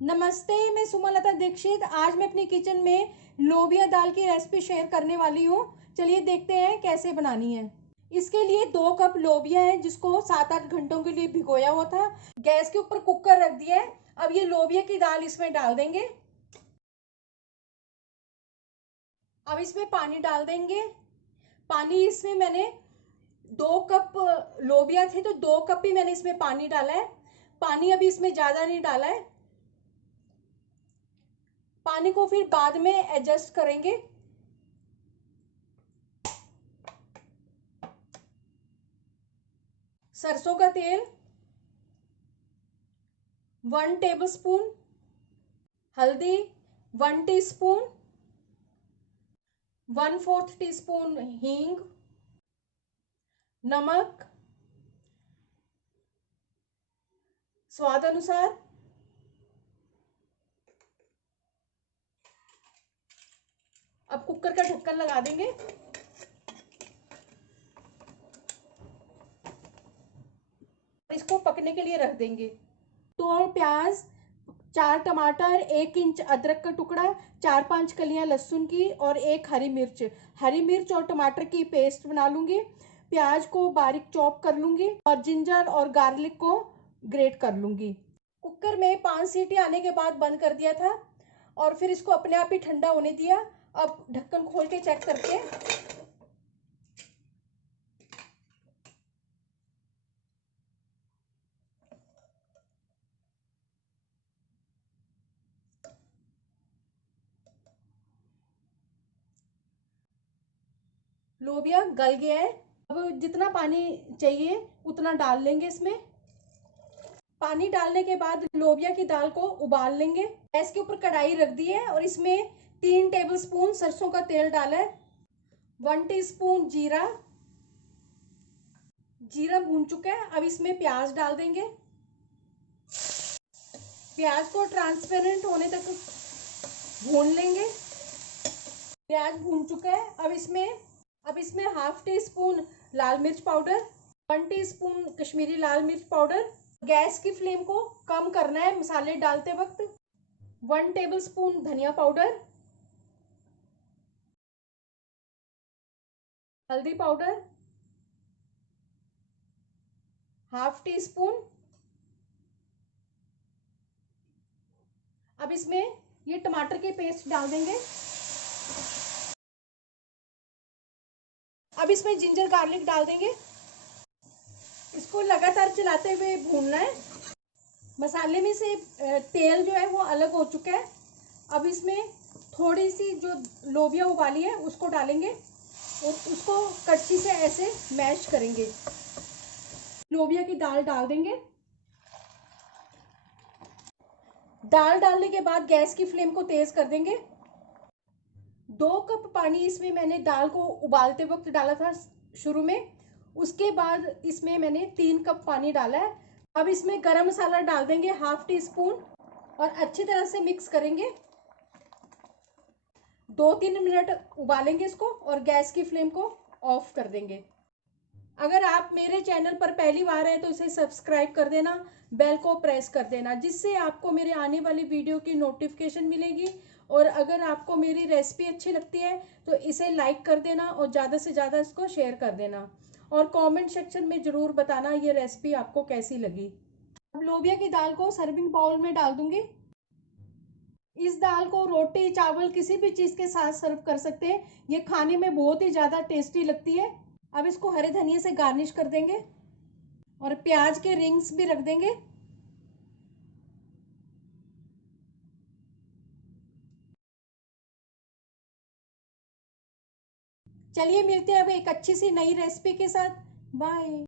नमस्ते, मैं सुमलता दीक्षित। आज मैं अपनी किचन में लोबिया दाल की रेसिपी शेयर करने वाली हूँ। चलिए देखते हैं कैसे बनानी है। इसके लिए 2 कप लोबिया है जिसको 7-8 घंटों के लिए भिगोया हुआ था। गैस के ऊपर कुकर रख दिया है। अब ये लोबिया की दाल इसमें डाल देंगे। अब इसमें पानी डाल देंगे। पानी इसमें मैंने 2 कप लोबिया थे तो 2 कप ही मैंने इसमें पानी डाला है। पानी अभी इसमें ज्यादा नहीं डाला है। पानी को फिर बाद में एडजस्ट करेंगे। सरसों का तेल 1 टेबलस्पून, हल्दी 1 टीस्पून, 1/4 टीस्पून हींग, नमक स्वाद अनुसार। अब कुकर का ढक्कन लगा देंगे। इसको पकने के लिए रख देंगे। तो प्याज, 4 टमाटर, 1 इंच अदरक का टुकड़ा, 4-5 कलियां लहसुन की और 1 हरी मिर्च। हरी मिर्च और टमाटर की पेस्ट बना लूंगी। प्याज को बारीक चॉप कर लूंगी और जिंजर और गार्लिक को ग्रेट कर लूंगी। कुकर में 5 सीटी आने के बाद बंद कर दिया था और फिर इसको अपने आप ही ठंडा होने दिया। अब ढक्कन खोल के चेक करके लोबिया गल गया है। अब जितना पानी चाहिए उतना डाल लेंगे इसमें। पानी डालने के बाद लोबिया की दाल को उबाल लेंगे। गैस के ऊपर कढ़ाई रख दी है और इसमें 3 टेबलस्पून सरसों का तेल डाला है। 1 टीस्पून जीरा। जीरा भून चुका है। अब इसमें प्याज डाल देंगे। प्याज को ट्रांसपेरेंट होने तक भून लेंगे। प्याज भून चुका है। अब इसमें 1/2 टीस्पून लाल मिर्च पाउडर, 1 टीस्पून कश्मीरी लाल मिर्च पाउडर। गैस की फ्लेम को कम करना है मसाले डालते वक्त। 1 टेबलस्पून धनिया पाउडर, हल्दी पाउडर 1/2 टीस्पून। अब इसमें ये टमाटर की पेस्ट डाल देंगे। अब इसमें जिंजर गार्लिक डाल देंगे। इसको लगातार चलाते हुए भूनना है। मसाले में से तेल जो है वो अलग हो चुका है। अब इसमें थोड़ी सी जो लोबिया उबाली है उसको डालेंगे और उसको कच्ची से ऐसे मैश करेंगे। लोबिया की दाल डाल देंगे। दाल डालने के बाद गैस की फ्लेम को तेज कर देंगे। 2 कप पानी इसमें मैंने दाल को उबालते वक्त डाला था शुरू में। उसके बाद इसमें मैंने 3 कप पानी डाला है। अब इसमें गरम मसाला डाल देंगे 1/2 टीस्पून और अच्छी तरह से मिक्स करेंगे। 2-3 मिनट उबालेंगे इसको और गैस की फ्लेम को ऑफ कर देंगे। अगर आप मेरे चैनल पर पहली बार हैं तो इसे सब्सक्राइब कर देना, बेल को प्रेस कर देना जिससे आपको मेरे आने वाली वीडियो की नोटिफिकेशन मिलेगी। और अगर आपको मेरी रेसिपी अच्छी लगती है तो इसे लाइक कर देना और ज़्यादा से ज़्यादा इसको शेयर कर देना और कमेंट सेक्शन में ज़रूर बताना ये रेसिपी आपको कैसी लगी। अब लोबिया की दाल को सर्विंग बाउल में डाल दूंगी। इस दाल को रोटी चावल किसी भी चीज़ के साथ सर्व कर सकते हैं। ये खाने में बहुत ही ज़्यादा टेस्टी लगती है। अब इसको हरे धनिया से गार्निश कर देंगे और प्याज के रिंग्स भी रख देंगे। चलिए मिलते हैं अब एक अच्छी सी नई रेसिपी के साथ। बाय।